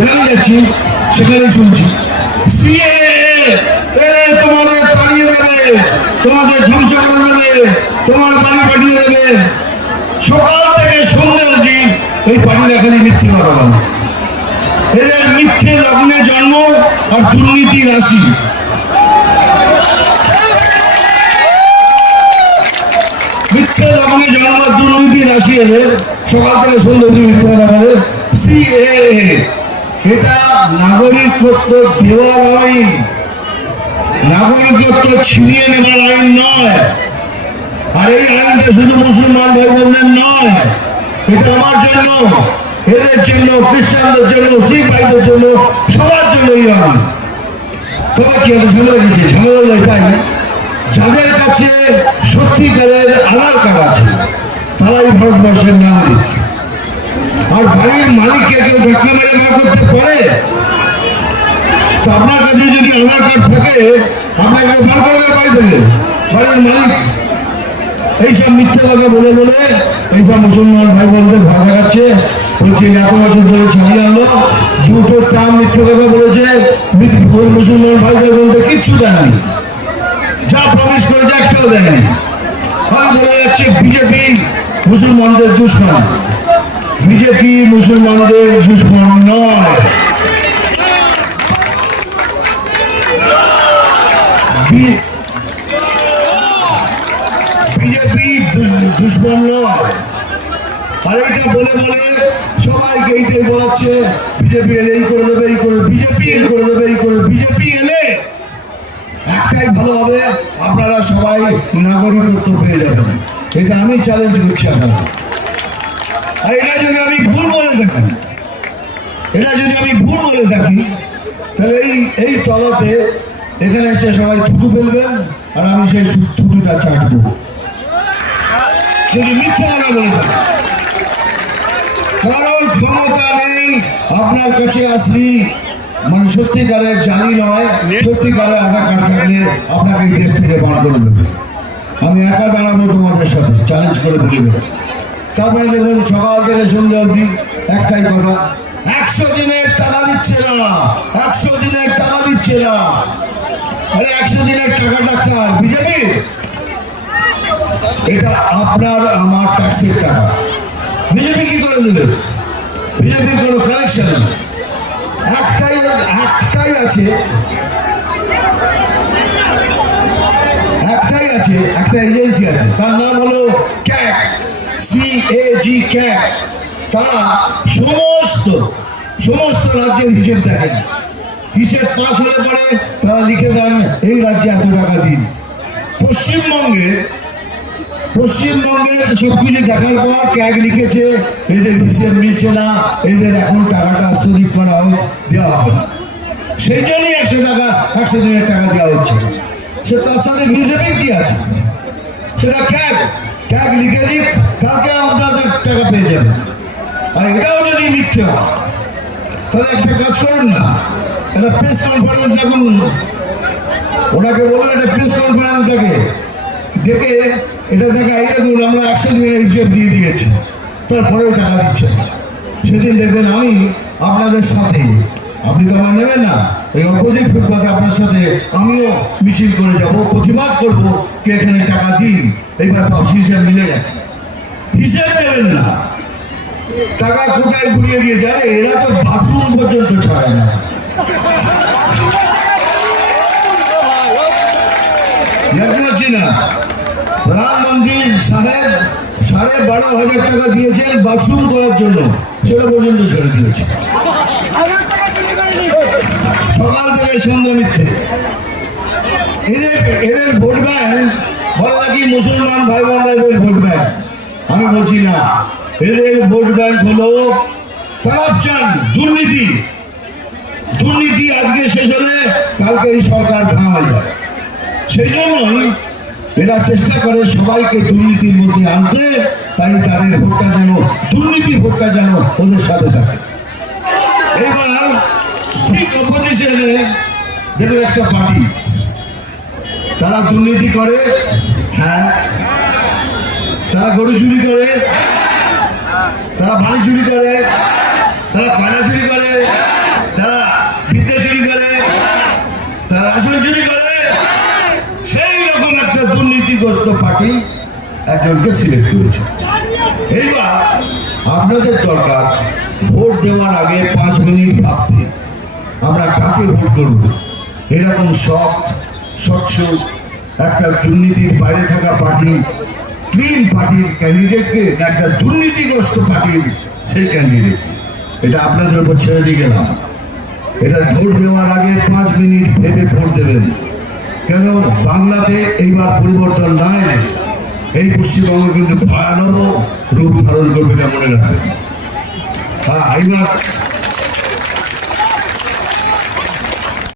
যেখানে যাচ্ছি সেখানেই শুনছি। সিএ তোমাদের তাড়িয়ে দেবে, তোমাদের ধ্বংস করে দেবে, তোমার বাড়ি পাঠিয়ে দেবে। সকাল থেকে সন্ধ্যে অবধি এই খালি মিথ্যে এদের মিথ্যে লগ্নে জন্ম আর দুর্নীতি রাশি। মিথ্যে লগ্নে জন্ম দুর্নীতি রাশি এদের। সকাল থেকে সন্ধ্যে অবধি মিথ্যে সিএএ এটা নাগরিকত্ব দেওয়ার আইন। নাগরিকত্ব ছিনিয়ে নেবার আইন নয়। আর এই আইনটা শুধু মুসলমান ভাই বোনদের নয়। এটা আমার জন্য, এদের জন্য, খ্রিস্টানদের জন্য, শিখ ভাইদের জন্য, সবার জন্য এই আইন। তবে কি একটা ঝামেলা গেছে ঝামেলা এটাই যাদের কাছে সত্যিকারের আধার কার্ড আছে, তারাই ভারতবর্ষের নাগরিক। আর বাড়ির মালিককে কেউ ধাক্কা মেরে না করতে পারে? তো আপনার কাছে যদি আধার কার্ড থাকে, আপনাকে বার করে দেবে বাড়ি থেকে বাড়ির মালিক। এইসব মিথ্যে কথা বলে বলে এইসব মুসলমান ভাই বোনদের ভাগ দেখাচ্ছে। বলছে এত বছর ধরে চালিয়ে আনলো দুটো টার্ম মিথ্যে কথা বলেছে। মুসলমান ভাই ভাই বোনদের কিচ্ছু দেয়নি। যা প্রমিস করেছে একটাও দেয়নি। আমি বলে যাচ্ছে বিজেপি মুসলমানদের দুশ্মন। বিজেপি মুসলমানদের দুশ্মন নয়। বিজেপি দুশ্মন নয়। আর এইটা বলে বলে সবাইকে এইটাই বলাচ্ছে, বিজেপি এলে এই করে দেবে, এই করে বিজেপি এই করে দেবে, এই করে বিজেপি এলে একটাই ভালো হবে, আপনারা সবাই নাগরিকত্ব পেয়ে যাবেন। এটা আমি চ্যালেঞ্জ করছি আপনারা আর এটা যদি আমি ভুল বলে থাকি, এটা যদি আমি ভুল বলে থাকি, তাহলে এই এই তলাতে এখানে এসে সবাই থুতু ফেলবেন আর আমি সেই থুতুটা চাটবো। যদি মিথ্যা কথা বলে থাকি। কারণ ক্ষমতা নেই আপনার কাছে আসলি। মানে সত্যিকারের জানি নয় সত্যিকারের আধার কার্ড থাকলে আপনাকে দেশ থেকে বার করে দেবে। আমি একা দাঁড়াবো তোমাদের সাথে চ্যালেঞ্জ করে বলব তারপরে দেখুন, সকাল থেকে সন্ধ্যা অবধি একটাই কথা, একশো দিনের টাকা দিচ্ছে না, একশো দিনের টাকা দিচ্ছে না। আরে একশো দিনের টাকা ডাক্তার, বিজেপি? এটা আপনার, আমার ট্যাক্সের টাকা। বিজেপি কি করে দেবে? বিজেপি কোনো কানেকশন একটাই একটাই আছে। একটাই আছে, একটা এজেন্সি আছে। তার নাম হলো ক্যাক তারা সমস্ত সমস্ত রাজ্যের হিসেব দেখেন। হিসেব পাস হলে পরে তারা লিখে দেন, এই রাজ্যে এত টাকা দিন। পশ্চিমবঙ্গে, পশ্চিমবঙ্গের সবকিছু দেখার পর ক্যাগ লিখেছে, এদের হিসেব মিলছে না, এদের এখন টাকাটা শরীর করা দেওয়া হবে না। সেই জন্যই একশো টাকা, একশো দিনের টাকা দেওয়া হচ্ছে সে তার সাথে হিসেবে কি আছে? সেটা ক্যাগ ক্যাগ লিখে দিক কালকে আপনাদের টাকা পেয়ে যাবেন। আর এটাও যদি মিথ্যে হয়, তাহলে একটা কাজ করুন না। একটা প্রেস কনফারেন্স ডাকুন ওনাকে বলুন একটা প্রেস কনফারেন্স দেখে। ডেকে এটা দেখা এই দেখুন আমরা একশো দিনের হিসেব দিয়ে দিয়েছি। তারপরেও টাকা দিচ্ছে সেদিন দেখবেন আমি আপনাদের সাথে আপনি তো আমার নেবেন না। এই অপোজিট ফুটপাতে আপনার সাথে আমিও মিছিল করে যাব, প্রতিবাদ করব কে এখানে টাকা দিন। এইবার তো হিসেব মিলে গেছে। হিসেব দেবেন না। টাকা কোথায় ঘুরিয়ে দিয়ে যাবে? এরা তো বাথরুম পর্যন্ত ছাড়ে না। সাড়ে বারো হাজার টাকা দিয়েছেন বাথরুম করার জন্য। সেটা পর্যন্ত ছেড়ে দিয়েছে। সকাল থেকে সন্ধ্যা মিথ্যে। এদের এদের ভোট ব্যাংক, বলে নাকি মুসলমান ভাই বোনরা এদের ভোট ব্যাংক? আমি বলছি না। এদের ভোট ব্যাংক হলো করাপশন দুর্নীতি। দুর্নীতি আজকে শেষ হলে কালকে এই সরকার থামা যায় সেই জন্যই এরা চেষ্টা করে সবাইকে দুর্নীতির মধ্যে আনতে, তাই তাদের ভোটটা যেন দুর্নীতি ভোটটা যেন ওদের সাথে থাকে। এবার ঠিক অপোজিশনে যেন একটা পার্টি। তারা দুর্নীতি করে হ্যাঁ। তারা গরু চুরি করে, তারা বাড়ি চুরি করে, তারা কয়লা চুরি করে, তারা বিদ্যা চুরি করে, তারা আসল চুরি করে। সেই রকম একটা দুর্নীতিগ্রস্ত পার্টি একজনকে সিলেক্ট করেছে। এইবার আপনাদের দরকার, ভোট দেওয়ার আগে পাঁচ মিনিট ভাবতে। আমরা কাকে ভোট করব? এরকম সব স্বচ্ছ একটা দুর্নীতির বাইরে থাকা পার্টি ক্লিন পার্টির ক্যান্ডিডেটকে একটা দুর্নীতিগ্রস্ত পার্টির সেই ক্যান্ডিডেট এটা আপনাদের উপর ছেড়ে দিয়ে গেলাম। এটা ভোট দেওয়ার আগে পাঁচ মিনিট ভেবে ভোট দেবেন। কেন? বাংলাতে এইবার পরিবর্তন না এলে এই পশ্চিমবঙ্গ কিন্তু ভয়ানক রূপ ধারণ করবে এটা মনে রাখবেন। হ্যাঁ এইবার